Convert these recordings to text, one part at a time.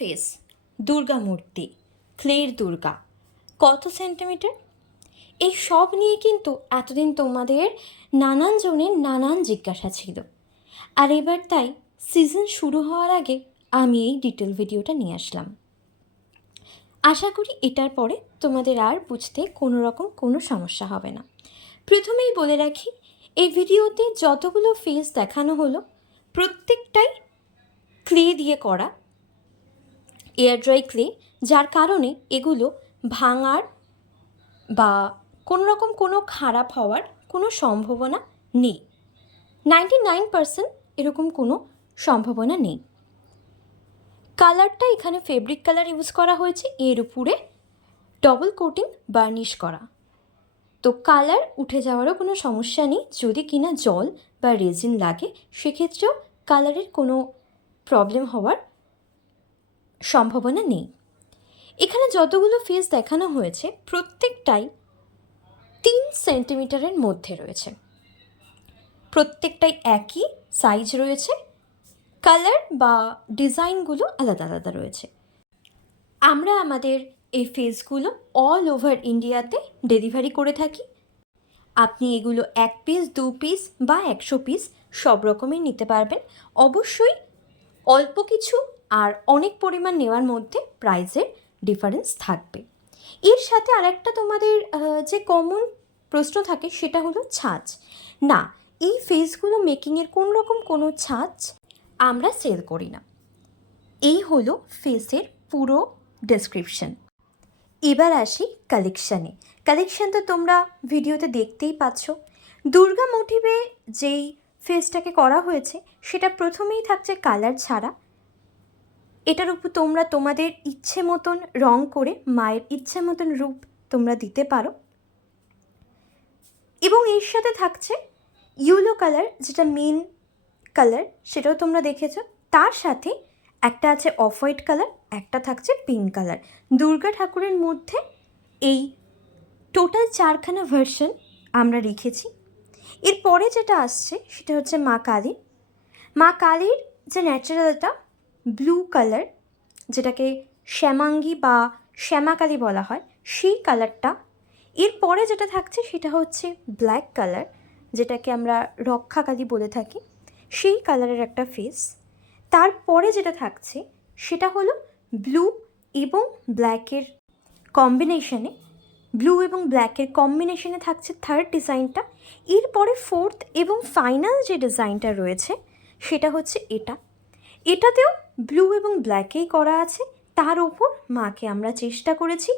Face, Durga মূর্তি, ক্লের দুর্গা, কত centimetre, এই সব নিয়ে কিন্তু এতদিন তোমাদের নানান জনের নানান জিজ্ঞাসা ছিল। আর এবার তাই সিজন শুরু হওয়ার আগে আমি এই ডিটেল ভিডিওটা নিয়ে আসলাম। আশা করি এটার পরে তোমাদের আর বুঝতে কোনো রকম কোনো সমস্যা হবে না। প্রথমেই বলে রাখি, এই ভিডিওতে যতগুলো ফেস দেখানো হলো প্রত্যেকটাই ক্লে দিয়ে করা, এয়ার ড্রাই ক্লে, যার কারণে এগুলো ভাঙার বা কোনো রকম কোনো খারাপ হওয়ার কোনো সম্ভাবনা নেই। 99% এরকম কোনো সম্ভাবনা নেই। কালারটা এখানে ফেব্রিক কালার ইউজ করা হয়েছে, এর উপরে ডবল কোটিং বার্নিশ করা, তো কালার উঠে যাওয়ারও কোনো সমস্যা নেই। যদি কিনা জল বা রেজিন লাগে সেক্ষেত্রেও কালারের কোনো প্রবলেম হওয়ার সম্ভাবনা নেই। এখানে যতগুলো ফেস দেখানো হয়েছে প্রত্যেকটাই 3 সেন্টিমিটারের মধ্যে রয়েছে, প্রত্যেকটাই একই সাইজ রয়েছে, কালার বা ডিজাইনগুলো আলাদা আলাদা রয়েছে। আমরা আমাদের এই ফেসগুলো অল ওভার ইন্ডিয়াতে ডেলিভারি করে থাকি। আপনি এগুলো 1 পিস, 2 পিস বা 100 পিস সব রকমই নিতে পারবেন। অবশ্যই অল্প কিছু আর অনেক পরিমাণ নেওয়ার মধ্যে প্রাইসের ডিফারেন্স থাকবে। এর সাথে আরেকটা তোমাদের যে কমন প্রশ্ন থাকে সেটা হলো ছাঁচ। না, এই ফেসগুলো মেকিংয়ের কোনো রকম কোনো ছাঁচ আমরা সেল করি না। এই হলো ফেসের পুরো ডেসক্রিপশন। এবার আসি কালেকশানে। কালেকশান তো তোমরা ভিডিওতে দেখতেই পাচ্ছ। দুর্গা মোটিভে যেই ফেসটাকে করা হয়েছে সেটা প্রথমেই থাকছে কালার ছাড়া। এটার উপর তোমরা তোমাদের ইচ্ছে মতন রং করে মায়ের ইচ্ছে মতন রূপ তোমরা দিতে পারো। এবং এর সাথে থাকছে ইয়েলো কালার, যেটা মেন কালার, সেটাও তোমরা দেখেছো। তার সাথে একটা আছে অফ হোয়াইট কালার, একটা থাকছে পিঙ্ক কালার। দুর্গা ঠাকুরের মধ্যে এই টোটাল 4খানা ভার্সন আমরা রেখেছি। এরপরে যেটা আসছে সেটা হচ্ছে মা কালী। মা কালীর যে ন্যাচারালটা ব্লু কালার, যেটাকে শ্যামাঙ্গী বা শ্যামাকালী বলা হয়, সেই কালারটা। এরপরে যেটা থাকছে সেটা হচ্ছে ব্ল্যাক কালার, যেটাকে আমরা রক্ষাকালী বলে থাকি, সেই কালারের একটা ফেস। তারপরে যেটা থাকছে সেটা হলো ব্লু এবং ব্ল্যাকের কম্বিনেশনে, ব্লু এবং ব্ল্যাকের কম্বিনেশনে থাকছে থার্ড ডিজাইনটা। এরপরে ফোর্থ এবং ফাইনাল যে ডিজাইনটা রয়েছে সেটা হচ্ছে এটাতেও ব্লু এবং ব্ল্যাকেই করা আছে। তার ওপর মাকে আমরা চেষ্টা করেছি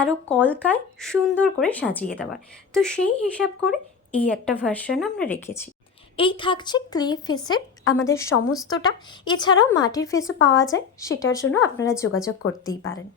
আরও কলকায় সুন্দর করে সাজিয়ে দেওয়ার, তো সেই হিসাব করে এই একটা ভার্সন আমরা রেখেছি। এই থাকছে ক্লে ফেসের আমাদের সমস্তটা। এছাড়াও মাটির ফেসও পাওয়া যায়, সেটার জন্য আপনারা যোগাযোগ করতেই পারেন।